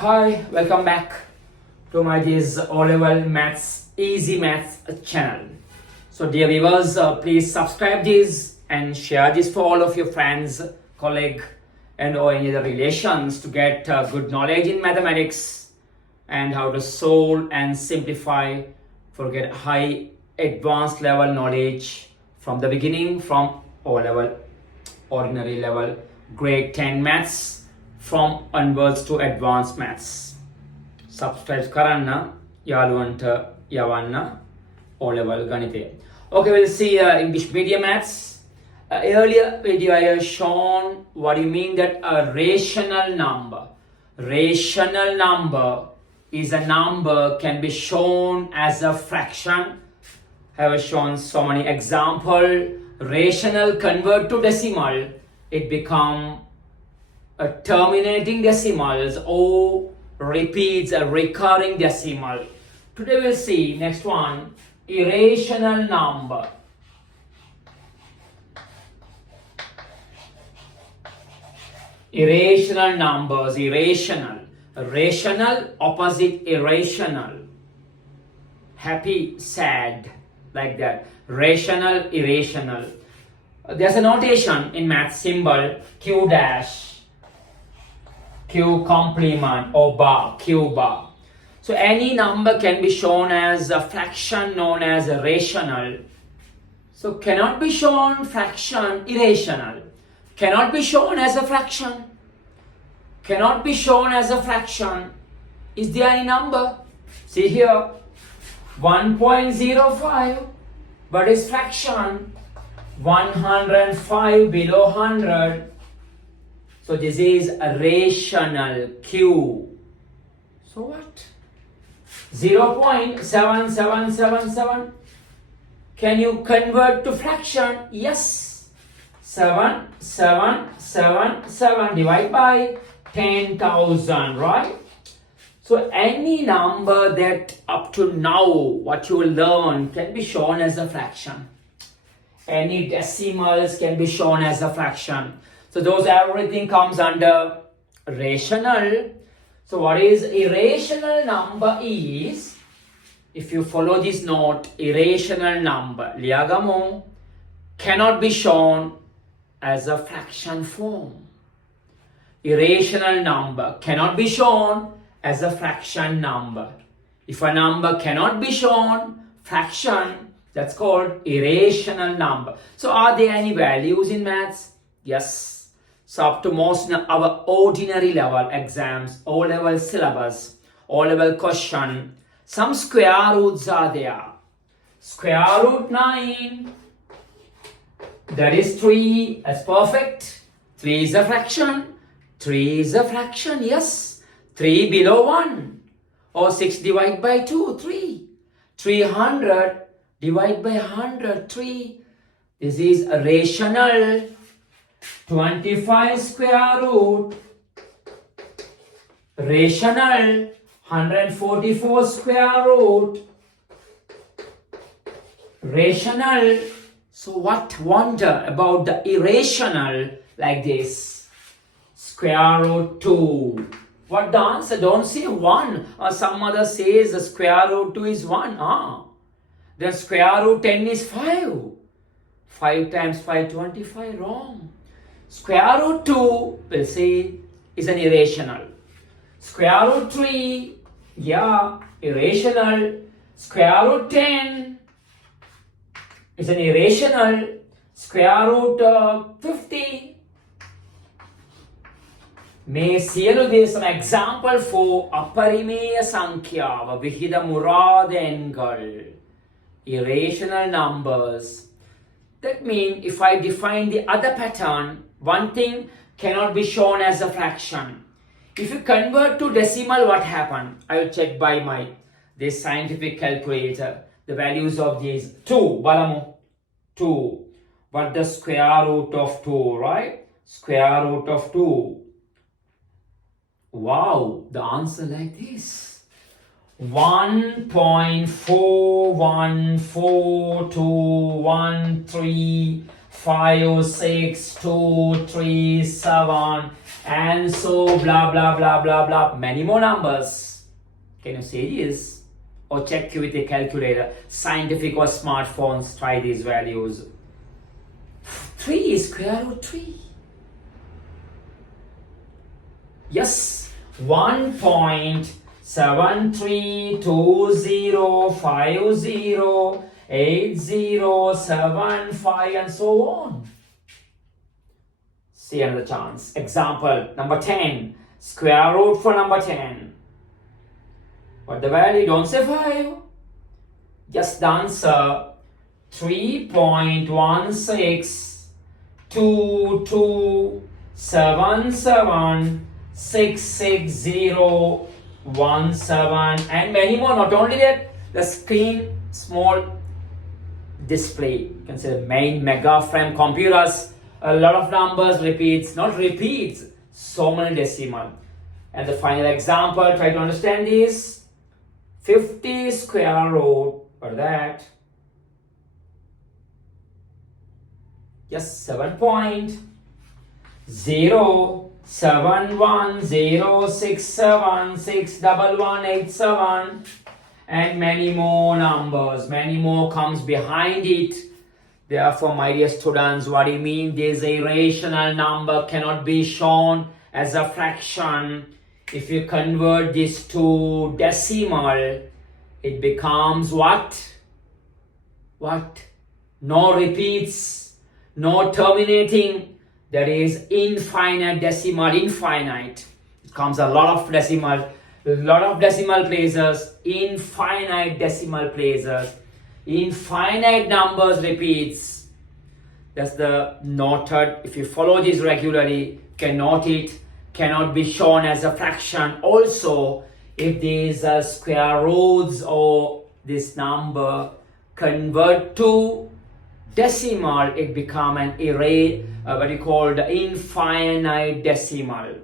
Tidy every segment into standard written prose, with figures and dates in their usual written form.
Hi, welcome back to my this O-level maths easy maths channel. So dear viewers, please subscribe this and share this for all of your friends, colleague and or any other relations to get good knowledge in mathematics and how to solve and simplify for get high advanced level knowledge from the beginning from O-level, ordinary level, grade 10 maths from onwards to advanced maths. Subscribe karanna yaluwanta yawanna O-level ganithe. Okay, we'll see English medium maths. Earlier video I have shown what do you mean that a rational number. Rational number is a number can be shown as a fraction. I have shown so many example. Rational convert to decimal, it become a terminating decimals or repeats a recurring decimal. Today we'll see next one, irrational number. Irrational numbers, irrational. Rational opposite irrational. Happy, sad, like that. Rational, irrational. There's a notation in math symbol Q dash. Q complement or bar, Q bar. So any number can be shown as a fraction known as a rational. So cannot be shown fraction irrational. Cannot be shown as a fraction. Cannot be shown as a fraction. Is there any number? See here, 1.05, but is fraction. 105 below 100. So this is a rational Q. So what? 0.7777. Can you convert to fraction? Yes. 7777 divided by 10,000, right? So any number that up to now what you will learn can be shown as a fraction. Any decimals can be shown as a fraction. So those everything comes under rational. So what is irrational number is, if you follow this note, irrational number, liagamo, cannot be shown as a fraction form. Irrational number cannot be shown as a fraction number. If a number cannot be shown fraction, that's called irrational number. So are there any values in maths? Yes. So up to most our ordinary level exams, O-level syllabus, O-level question, some square roots are there. Square root 9, that is 3, that's perfect. 3 is a fraction. 3 is a fraction, yes. 3 below 1. Or 6 divided by 2, 3. 300 divided by 100, 3. This is a rational. 25 square root, rational. 144 square root, rational. So what wonder about the irrational like this? Square root 2. What the answer? Don't say 1 or some other says the square root 2 is 1. The square root 10 is 5. 5 times 5, 25. Wrong. Square root 2, we'll say, is an irrational. Square root 3, yeah, irrational. Square root 10 is an irrational. Square root 50. මේ සියලු දේ some example for අපරිමේය සංඛ්‍යාව විහිද මුරාද එන්ගල්. Irrational numbers. That means if I define the other pattern, one thing cannot be shown as a fraction. If you convert to decimal, what happened? I will check by my this scientific calculator. The values of these 2, balamu 2. What the square root of 2, right? Square root of 2. Wow, the answer like this. 1.414213562337 and so blah blah blah blah blah, many more numbers. Can you see this? Or check with a calculator. Scientific or smartphones, try these values. 3 is square root 3. Yes, 1.7320508075 and so on. See another chance. Example number 10. Square root for number 10. What the value? Don't say 5. Just the answer 3.162277666017 and many more. Not only that, the screen small display. You can say the main mega frame computers. A lot of numbers repeats, not repeats, so many decimal. And the final example, try to understand this. 50 square root for that. Yes, 7.071067661187 and many more numbers, many more comes behind it. Therefore, my dear students, what do you mean? This irrational number cannot be shown as a fraction. If you convert this to decimal, it becomes what? What? No repeats, no terminating. That is infinite decimal, infinite. It comes a lot of decimal places, infinite decimal places. Infinite numbers repeats. That's the noted. If you follow this regularly, can note it. Cannot be shown as a fraction. Also, if these are square roots or this number convert to decimal, it become an what you call the infinite decimal.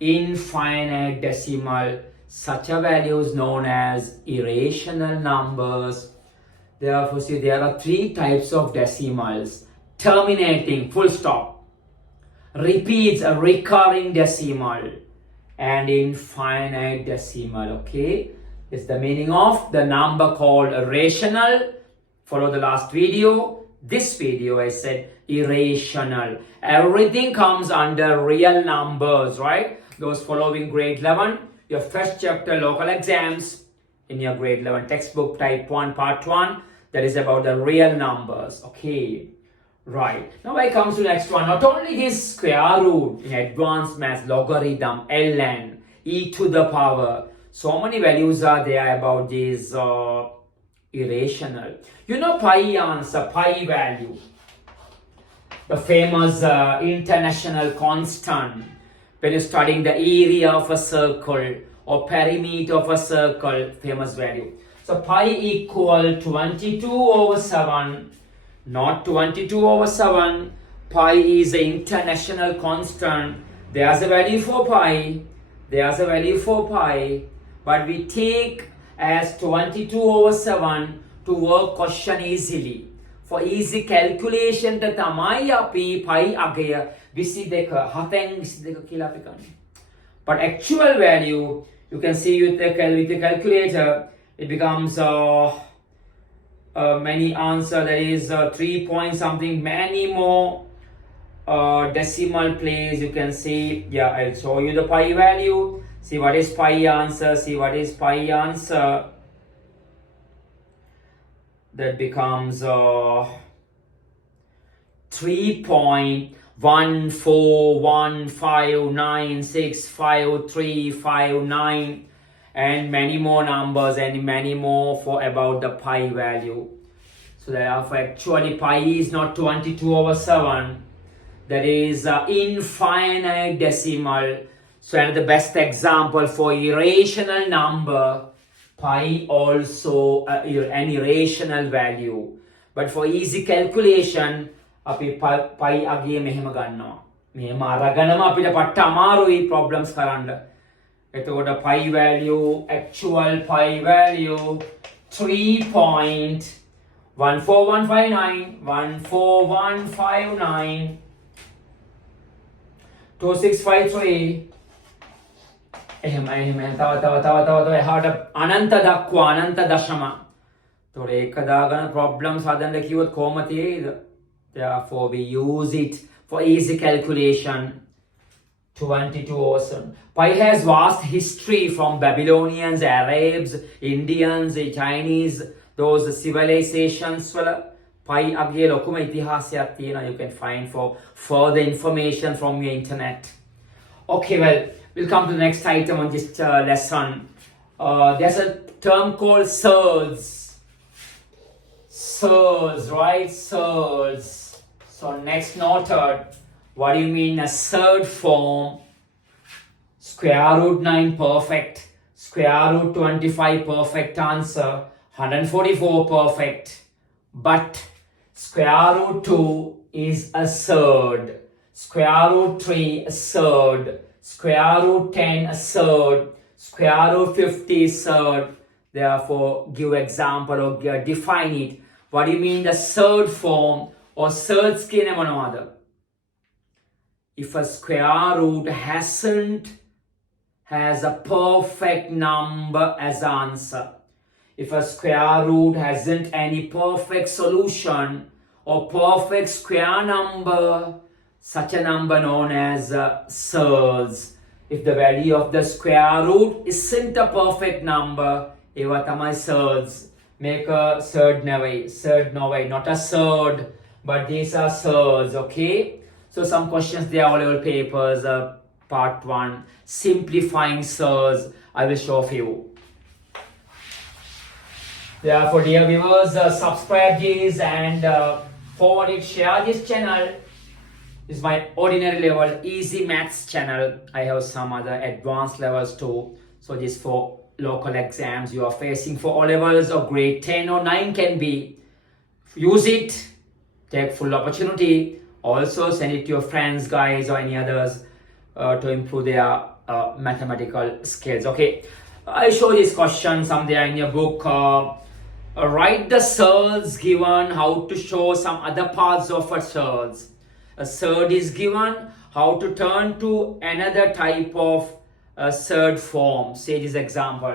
Infinite decimal. Such a value is known as irrational numbers. Therefore, see, there are 3 types of decimals. Terminating, full stop. Repeats, a recurring decimal. And infinite decimal, okay? It's the meaning of the number called irrational. Follow the last video. This video, I said irrational. Everything comes under real numbers, right? Those following grade 11, your first chapter local exams in your grade 11 textbook, type 1, part 1. That is about the real numbers, okay? Right. Now I come to next one. Not only this square root in advanced maths, logarithm, ln, e to the power. So many values are there about this irrational. You know pi answer, pi value. The famous international constant. When you're studying the area of a circle or perimeter of a circle, famous value. So pi equal 22/7. Not 22/7. Pi is an international constant. There's a value for pi. There's a value for pi. But we take as 22/7 to work question easily. For easy calculation, the tamai api pi agaya 22 කියලා අපි කරන්නේ. But actual value, you can see with the calculator, it becomes many answer, that is 3 point something, many more decimal place. You can see, yeah, I'll show you the pi value. See what is pi answer. See what is pi answer. That becomes 3.1415965359 and many more numbers and many more for about the pi value. So therefore actually pi is not 22/7. That is infinite decimal. So and the best example for irrational number, pi also an irrational value. But for easy calculation, අපි pi අගය මෙහෙම ගන්නවා. මෙහෙම අරගෙනම අපිට පට්ට අමාරුයි problems කරන්න. එතකොට pi value, actual pi value 3.14159 2653 තව එහාට අනන්ත දක්වා අනන්ත දශම. තොර ඒක දාගන්න problems හදන්න කිව්වොත් කොහොම තියෙයිද? Therefore we use it for easy calculation. 22,000. Pi has vast history from Babylonians, Arabs, Indians, Chinese, those civilizations. Pi අගේ ලොකුම ඉතිහාසයක් තියෙනවා. You can find for further information from your internet. Okay, well, we'll come to the next item on this lesson. There's a term called surds. Surds, right? Surds. So next noted, what do you mean a surd form? Square root 9 perfect, square root 25 perfect answer, 144 perfect. But square root 2 is a surd, square root 3 a surd, square root 10 a surd, square root 50 surd. Therefore, give example or define it. What do you mean the surd form or surds කියන මොනවද? If a square root has a perfect number as answer. If a square root hasn't any perfect solution or perfect square number, such a number known as surds. If the value of the square root isn't a perfect number, ඒවා තමයි surds. Make a surd no way, not a surd, but these are surds, okay? So some questions there, all level papers, part 1, simplifying surds, I will show for you. Therefore, dear viewers, subscribe this and forward it, share this channel. This is my ordinary level, easy maths channel. I have some other advanced levels too. So this for local exams you are facing for O levels or grade 10 or 9 can be. Use it, take full opportunity. Also send it to your friends, guys, or any others to improve their mathematical skills. Okay, I show this question somewhere in your book. Write the surds given, how to show some other parts of a surds. A surd is given, how to turn to another type of surd form. Say this example.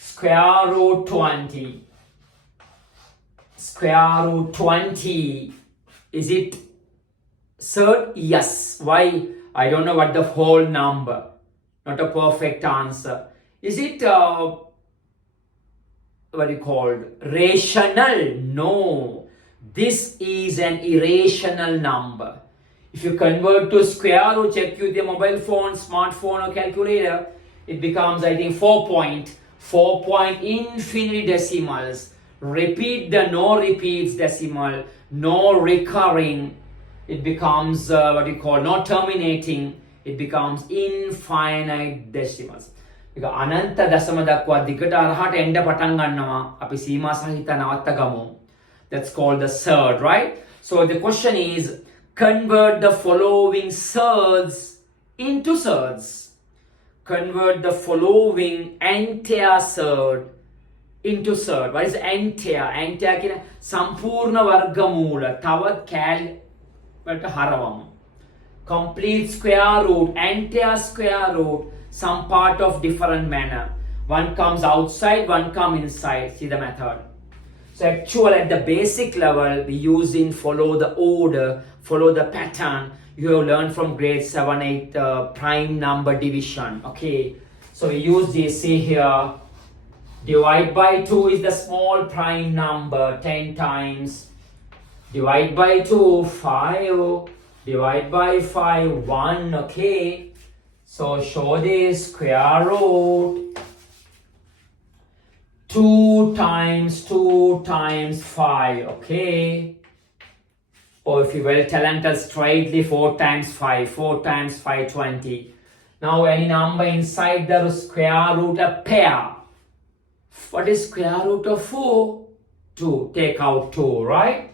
Square root 20. Square root 20. Is it surd? Yes. Why? I don't know what the whole number. Not a perfect answer. Is it what you called rational? No. This is an irrational number. If you convert to square root, check with your mobile phone, smartphone or calculator, it becomes, I think, 4 infinity decimals. Repeat the no repeats decimal, no recurring. It becomes what you call no terminating. It becomes infinite decimals. ඒක අනන්ත දශම දක්වා දිගට අරහට එන්න පටන් ගන්නවා. අපි සීමා සහිත නවත්ත ගමු. That's called the surd, right? So the question is, convert the following surds into surds. Convert the following entire surd into surd. What is entire? Entire කියන සම්පූර්ණ වර්ගමූල. තවත් කැල් වලට හරවමු. Complete square root, entire square root, some part of different manner. One comes outside, one comes inside. See the method. So actually at the basic level, we use in follow the order, follow the pattern you have learned from grade 7, 8 prime number division. Okay, so we use this. See here, divide by 2 is the small prime number, 10 times. Divide by 2, 5. Divide by 5, 1. Okay, so show this square root 2 times 5. Okay, or if you're well talented, straightly 4 times 5. 4 times 5, 20. Now any number inside the square root a pair. What is square root of 4? 2. Take out 2, right?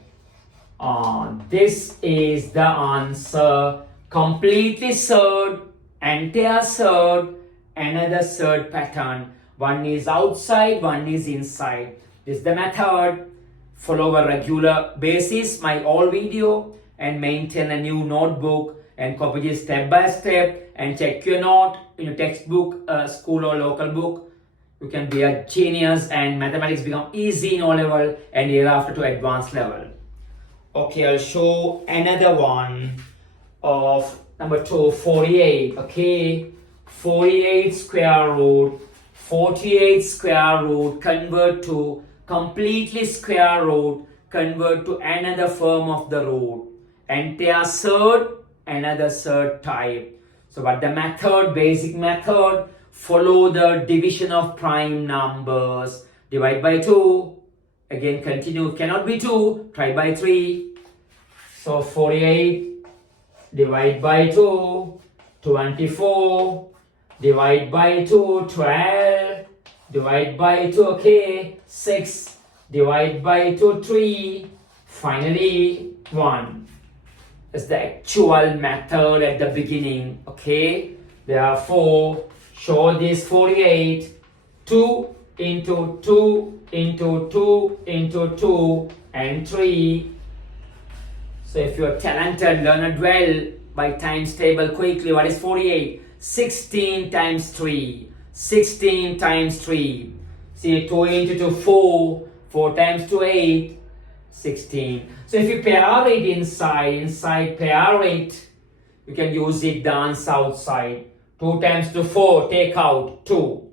This is the answer. Completely surd, entire surd, another surd pattern. One is outside, one is inside. This is the method. Follow a regular basis my all video and maintain a new notebook and copy this step by step and check your note in your textbook, school or local book. You can be a genius and mathematics become easy in O level and hereafter to advanced level. Okay, I'll show another one of number 2, 48. Okay, 48 square root, 48 square root, convert to completely square root, convert to another form of the root. Entire surd, another surd type. So what the method, basic method, follow the division of prime numbers. Divide by 2. Again continue, cannot be 2, try by 3. So 48 divide by 2, 24. Divide by 2, 12. Divide by 2, okay, 6. Divide by 2, 3. Finally 1. It's the actual method at the beginning, okay? Therefore, show this 48, 2 into 2 into 2 into 2 and 3. So if you're talented, learn it well by times table quickly. What is 48? 16 times 3. 16 times 3. See, 2 into 2, 4. 4 times 2, 8. 16. So if you pair it inside pair it, you can use it dance outside. 2 times to 4, take out 2.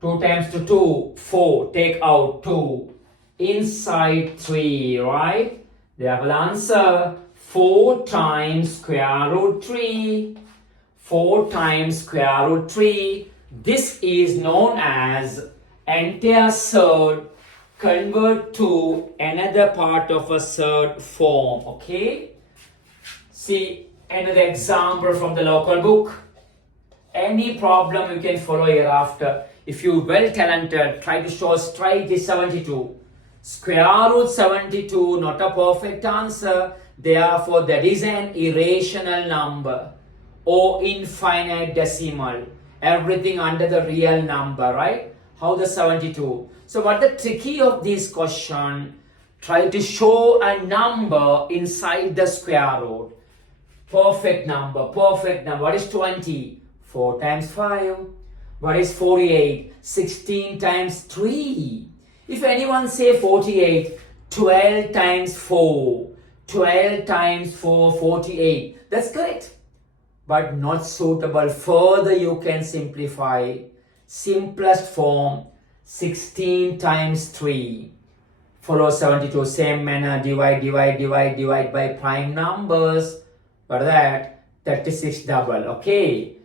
2 times to 2, 4, take out 2. Inside 3, right? Therefore answer 4 times square root 3. 4 times square root 3. This is known as entire surd convert to another part of a surd form, okay? See another example from the local book. Any problem you can follow hereafter. If you well talented, try to show straight this 72. Square root 72, not a perfect answer. Therefore, that is an irrational number or infinite decimal. Everything under the real number, right? How the 72? So what the tricky of this question, try to show a number inside the square root. Perfect number, perfect number. What is 20? 4 times 5. What is 48? 16 times 3. If anyone say 48, 12 times 4. 12 times 4, 48. That's correct. But not suitable. Further you can simplify. Simplest form, 16 times 3. Follow 72, same manner, divide by prime numbers. For that, 36 double, okay?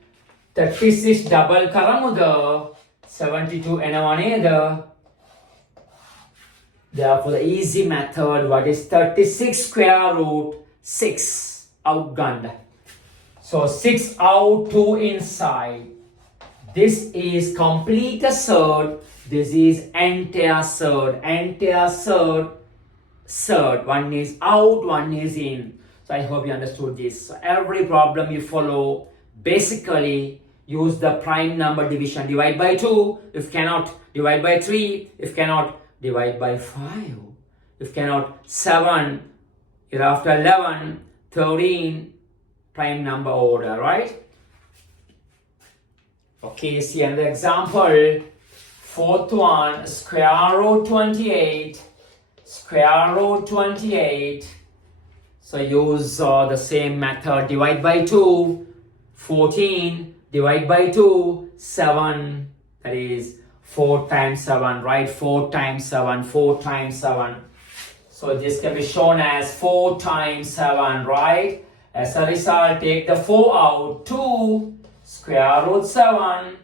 36 double karamuda, 72 enavaneda. Therefore, the easy method, what is 36 square root 6 outgunned. So 6 out, 2 inside. This is complete surd. This is entire surd. Entire surd. Surd. One is out, one is in. So I hope you understood this. So every problem you follow, basically use the prime number division. Divide by 2. If cannot, divide by 3. If cannot, divide by 5. If cannot, 7. Hereafter 11, 13. Prime number order, right? Okay, see another example. Fourth one, square root 28. Square root 28. So use the same method. Divide by 2. 14. Divide by 2. 7. That is 4 times 7, right? 4 times 7. 4 times 7. So this can be shown as 4 times 7, right? As a result, take the 4 out. 2. Square root 7.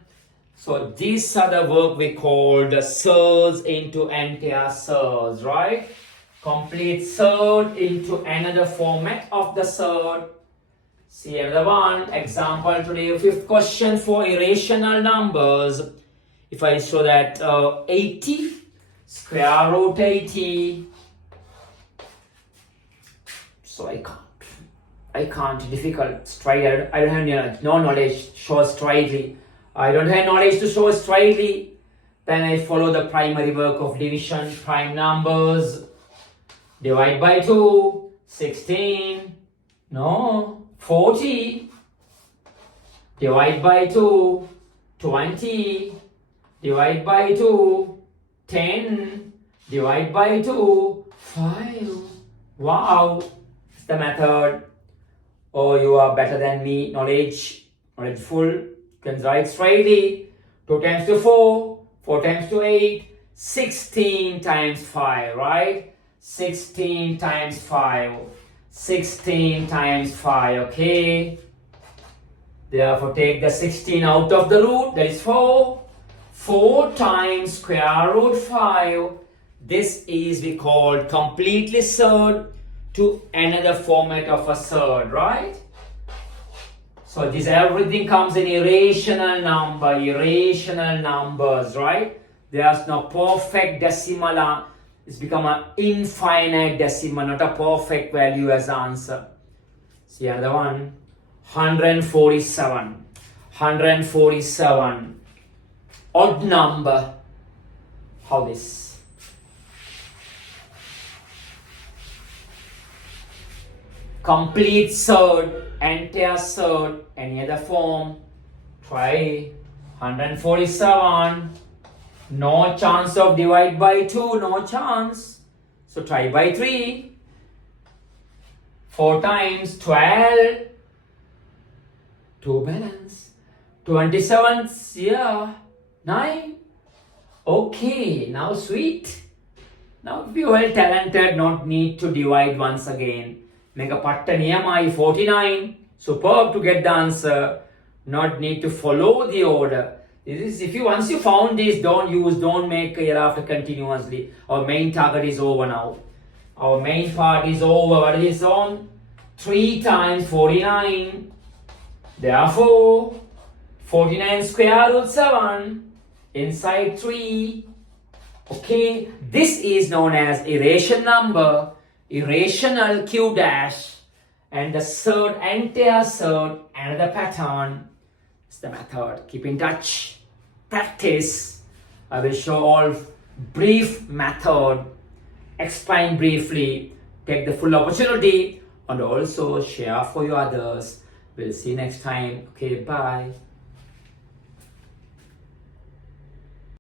So these are the work we call the surds into entire surds, right? Complete surd into another format of the surd. See another one. Example today, fifth question for irrational numbers. If I show that 80, square root 80. So I can't, difficult, straight. I don't have no knowledge, show straightly. I don't have knowledge to show straightly. Then I follow the primary work of division, prime numbers. Divide by 2, 16. No. 40. Divide by 2. 20. Divide by 2. 10. Divide by 2. 5. Wow. It's the method. Oh, you are better than me. Knowledgeful. You can write straightly. 2 times to 4. 4 times to 8. 16 times 5, right? 16 times 5. 16 times 5, okay? Therefore, take the 16 out of the root, that is 4. 4 times square root 5. This is we call completely surd to another format of a surd, right? So this everything comes in irrational numbers, right? There's no perfect decimal. It's become an infinite decimal, not a perfect value as answer. See another one. 147. 147. Odd number. How this? Complete surd, entire surd, any other form. Try 147. No chance of divide by 2, no chance. So try by 3. 4 times 12. 2 balance. 27, yeah. 9. Okay, now sweet. Now if you are well talented, not need to divide once again. Make a patta niyamai 49. Superb to get the answer. Not need to follow the order. This is, if you once you found this, don't make hereafter continuously. Our main target is over now. Our main part is over. What is on? 3 times 49. Therefore, 49 square root 7 inside 3. Okay, this is known as irrational number, irrational Q dash, and the surd, entire surd, another pattern. It's the method. Keep in touch. Practice. I will show all brief method. Explain briefly. Take the full opportunity and also share for your others. We'll see you next time. Okay, bye.